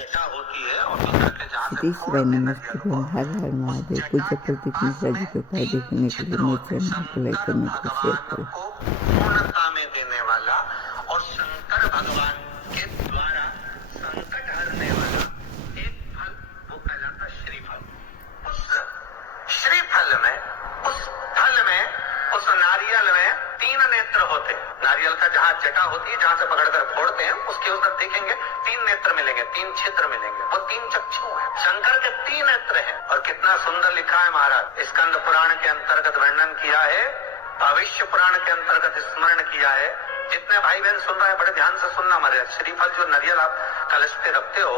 श्री शिवाय नमस्ते बहन। हर हर महादेव। पूज्य प्रदीप मिश्रा जी के उपाय देखने के लिए मेरे चैनल को लाइक करने को शेयर करें। पूर्णता में देने वाला और शंकर भगवान के द्वारा संकट हरने वाला एक फल वो कहलाता श्रीफल। उस श्रीफल में, उस फल में, उस नारियल में 3 नेत्र होते। नारियल का जहाँ जटा होती है, जहाँ से पकड़कर फोड़ते हैं, उसके उधर देखेंगे 3 नेत्र मिलेंगे, 3 छिद्र मिलेंगे। वो 3 चक्षु हैं। शंकर के 3 नेत्र हैं। और कितना सुंदर लिखा है महाराज। स्कंद पुराण के अंतर्गत वर्णन किया है, भविष्य पुराण के अंतर्गत स्मरण किया है। जितने भाई बहन सुन रहे हैं बड़े ध्यान से सुनना। हमारे श्रीफल जो नारियल आप कलश पे रखते हो,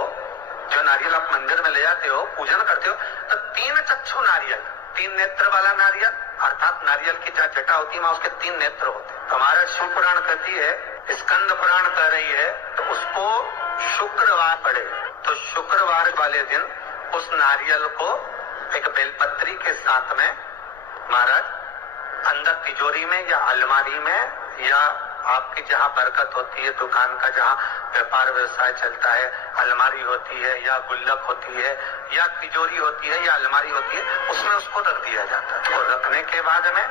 जो नारियल आप मंदिर में ले जाते हो, पूजन करते हो, तो 3 चक्षु नारियल, 3 नेत्र वाला नारियल, अर्थात नारियल की जहाँ जटा होती है वहां उसके 3 नेत्र होते हैं। तो हमारा शिव पुराण कहती है, स्कंद पुराण कह रही है, तो उसको शुक्रवार पड़े तो शुक्रवार वाले दिन उस नारियल को एक बेलपत्री के साथ में महाराज अंदर तिजोरी में या अलमारी में या आपकी जहाँ बरकत होती है, दुकान का जहाँ व्यापार व्यवसाय चलता है, अलमारी होती है या गुल्लक होती है या तिजोरी होती है या अलमारी होती है, उसमें उसको रख दिया जाता है। और रखने के बाद में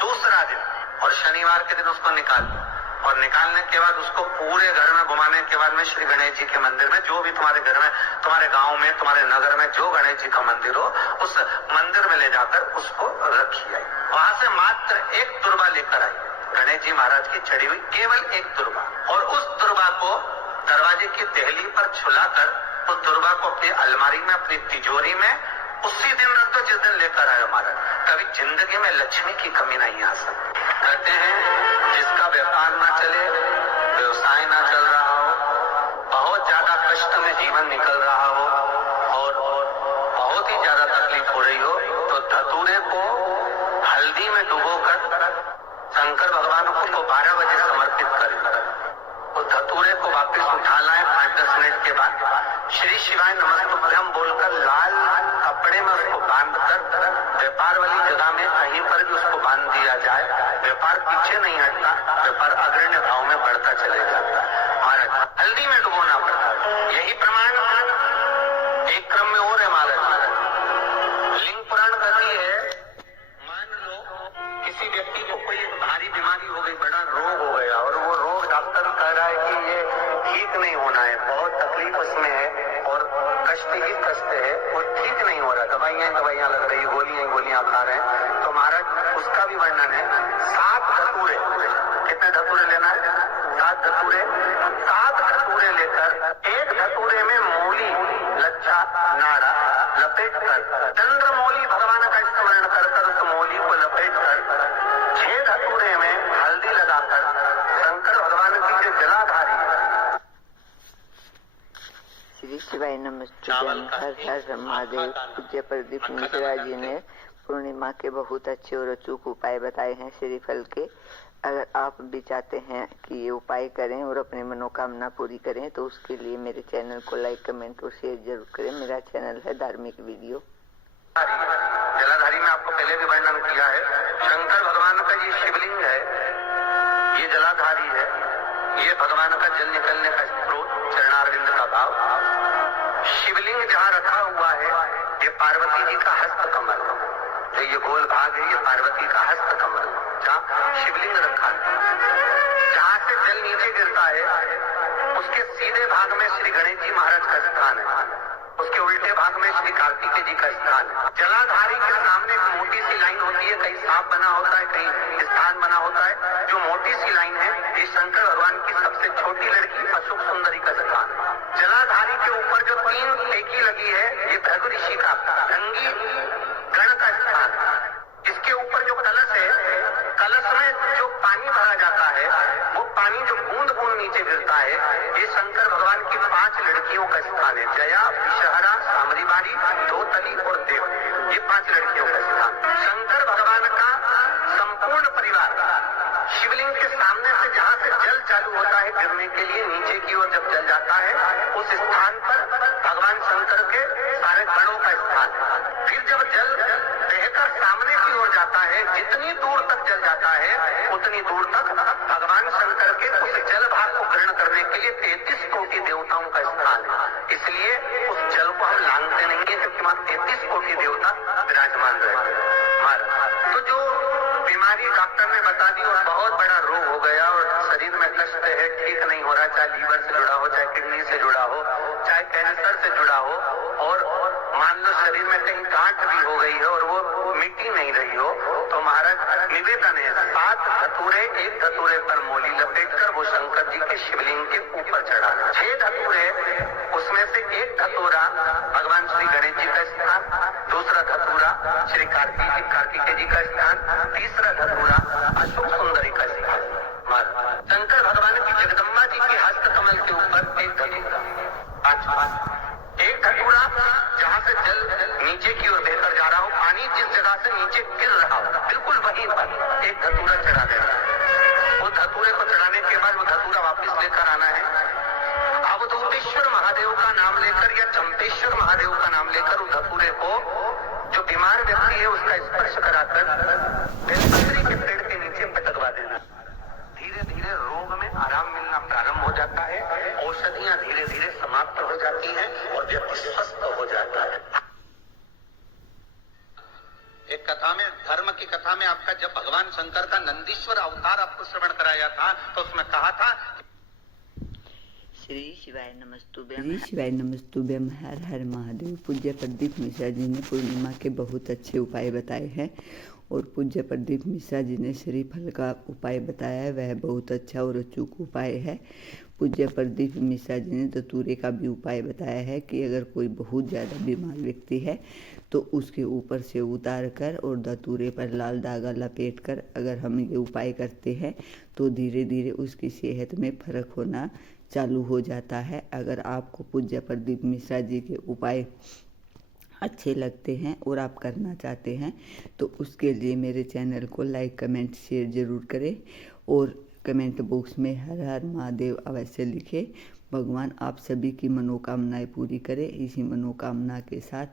दूसरा दिन और शनिवार के दिन उसको निकाल दो। और निकालने के बाद उसको पूरे घर में घुमाने के बाद में श्री गणेश जी के मंदिर में, जो भी तुम्हारे घर में, तुम्हारे गांव में, तुम्हारे नगर में जो गणेश जी का मंदिर हो, उस मंदिर में ले जाकर उसको रखी आई। वहां से मात्र एक दुर्वा लेकर आई, गणेश जी महाराज की चढ़ी हुई केवल एक दुर्वा। और उस दुर्वा को दरवाजे की देहली पर छुलाकर उस दुर्वा को अपनी अलमारी में, अपनी तिजोरी में उसी दिन रख दो जिस दिन लेकर आए महाराज। कभी जिंदगी में लक्ष्मी की कमी नहीं आ सकती। कहते हैं जिसका व्यापार ना चले, व्यवसाय ना चल रहा हो, बहुत ज्यादा कष्ट में जीवन निकल रहा हो और बहुत ही ज्यादा तकलीफ हो रही हो, तो धतूरे को हल्दी में डुबोकर शंकर भगवान को 12 बजे समर्पित करें। उस धतूरे को वापस उठा लाएं 5-10 मिनट के बाद, श्री शिवाय नमस्तुभ्यम बोलकर लाल कपड़े में उसको बांधकर व्यापार वाली जगह में कहीं पर भी उसको बांध दिया जाए, व्यापार पीछे नहीं हटता, व्यापार अग्रण्य भाव में बढ़ता चले जाता है। महाराज हल्दी में डुबोना पड़ता है। यही प्रमाण एक क्रम में और है महाराज। लिंग पुराण कहती है, मान लो किसी व्यक्ति को कोई एक भारी बीमारी हो गई, बड़ा रोग हो गया, और वो रोग डॉक्टर कह रहा है कि ये ठीक नहीं होना है, बहुत तकलीफ उसमें है और कष्ट ही कष्ट है, वो ठीक नहीं हो रहा, दवाइयां लग रही, गोलियां खा रहे हैं। तो महाराज उसका भी वर्णन है। 7 धतूरे, कितने धतूरे लेना है? 7 धतूरे। 7 धतूरे लेकर एक धतूरे में मूली, लच्छा, नाड़ा लपेट कर, चंद्रमौली भगवान का स्मरण कर उस मूली को लपेट कर 6 धतूरे में हल्दी लगाकर शंकर भगवान की जो जलाधारी है। श्री शिवाय नमस्ते बहन। हर हर महादेव। पूज्य प्रदीप मिश्रा जी ने पूर्णिमा के बहुत अच्छे और अचूक उपाय बताए हैं श्रीफल के। अगर आप भी चाहते हैं कि ये उपाय करें और अपनी मनोकामना पूरी करें, तो उसके लिए मेरे चैनल को लाइक, कमेंट और शेयर जरूर करें। मेरा चैनल है धार्मिक वीडियो। जलाधारी में आपको पहले भी वर्णन किया है। शंकर भगवान का ये शिवलिंग है, ये जलाधारी है, ये भगवान का जल निकलने का स्रोत, चरणारविंद का भाव। शिवलिंग जहाँ रखा हुआ है, ये पार्वती जी का हस्त कमल, जो ये गोल भाग है, ये पार्वती का हस्त कमल, जहाँ शिवलिंग रखा है। जहाँ से जल नीचे गिरता है उसके सीधे भाग में श्री गणेश जी महाराज का स्थान है, उसके उल्टे भाग में श्री कार्तिकेय जी का स्थान है। जलाधारी के सामने एक मोटी सी लाइन होती है, कहीं सांप बना होता है, कहीं स्थान बना होता है। जो मोटी सी लाइन है, ये शंकर भगवान की सबसे छोटी लड़की अशोक सुंदरी का स्थान है। जलाधारी के ऊपर जो 3 टेकी लगी है, ये भृगु ऋषि का भृंगी गण का स्थान है। इसके ऊपर जो कलश है, कलश में जो पानी भरा जाता है, वो पानी जो बूंद बूंद नीचे गिरता है, ये शंकर भगवान की 5 लड़कियों का स्थान है। जया, विषहरा, सामरीबारी, धोतली और देव, ये 5 लड़कियों का स्थान। शंकर भगवान का संपूर्ण परिवार शिवलिंग के सामने से, जहाँ से जल चालू होता है गिरने के लिए नीचे की ओर जब जल जाता है, उस स्थान पर भगवान शंकर के सारे गणों का स्थान है। फिर जब जल बहकर सामने की ओर जाता है, जितनी दूर तक जल जाता है उतनी दूर तक भगवान शंकर के उस जल भाग को ग्रहण करने के लिए 33 कोटि देवताओं का स्थान है। इसलिए उस जल को हम लांघते नहीं है, क्योंकि वहां 33 कोटि देवता विराजमान रहते हैं महाराज। तो जो बीमारी डॉक्टर ने बता दी और बहुत बड़ा रोग हो गया और शरीर में कष्ट है, ठीक नहीं हो रहा, चाहे लीवर से जुड़ा हो, चाहे किडनी से जुड़ा हो, चाहे कैंसर से जुड़ा हो, और मान लो शरीर में कहीं गांठ भी हो गई है और वो मिट्टी नहीं रही हो, तो महाराज निवेदन है 7 धतूरे, एक धतूरे पर मोली लपेटकर वो शंकर जी के शिवलिंग के ऊपर चढ़ाना। 6 धतूरे, उसमें से एक धतूरा भगवान श्री गणेश जी का स्थान, दूसरा धतूरा श्री कार्तिकेय जी का स्थान, तीसरा धतूरा अशोक सुंदरी का स्थान। शंकर भगवान की जगदम्बा जी के हस्त कमल के ऊपर एक धतूरा, एक धतूरा जहाँ से जल नीचे की ओर बहकर जा रहा हो, पानी जिस जगह से नीचे गिर रहा हो, बिल्कुल वहीं पर एक धतूरा चढ़ा देना है। वो धतूरे को चढ़ाने के बाद वो धतूरा वापस लेकर आना है। अवधूतेश्वर महादेव का नाम लेकर या चंपेश्वर महादेव का नाम लेकर उस धतूरे को जो बीमार व्यक्ति है उसका स्पर्श कराकर बेलपत्री के पेड़ के नीचे पटकवा देना। धीरे धीरे रोग में आराम मिलना प्रारंभ हो जाता है, औषधियां धीरे धीरे समाप्त हो जाती हैं और व्यक्ति स्वस्थ हो जाता है। एक कथा में, धर्म की कथा में आपका जब भगवान शंकर का नंदीश्वर अवतार आपको श्रवण कराया था, तो उसमें कहा था श्री शिवाय नमस्तुभ्यम, हर हर महादेव। पूज्य प्रदीप मिश्रा जी ने पूर्णिमा के बहुत अच्छे उपाय बताए हैं और पूज्य प्रदीप मिश्रा जी ने श्रीफल का उपाय बताया है, वह बहुत अच्छा और अचूक उपाय है। पूज्य प्रदीप मिश्रा जी ने धतूरे का भी उपाय बताया है कि अगर कोई बहुत ज़्यादा बीमार व्यक्ति है तो उसके ऊपर से उतार कर और धतूरे पर लाल धागा लपेट कर अगर हम ये उपाय करते हैं तो धीरे धीरे उसकी सेहत में फर्क होना चालू हो जाता है। अगर आपको पूज्य प्रदीप मिश्रा जी के उपाय अच्छे लगते हैं और आप करना चाहते हैं तो उसके लिए मेरे चैनल को लाइक, कमेंट, शेयर ज़रूर करें और कमेंट बॉक्स में हर हर महादेव अवश्य लिखें। भगवान आप सभी की मनोकामनाएं पूरी करें। इसी मनोकामना के साथ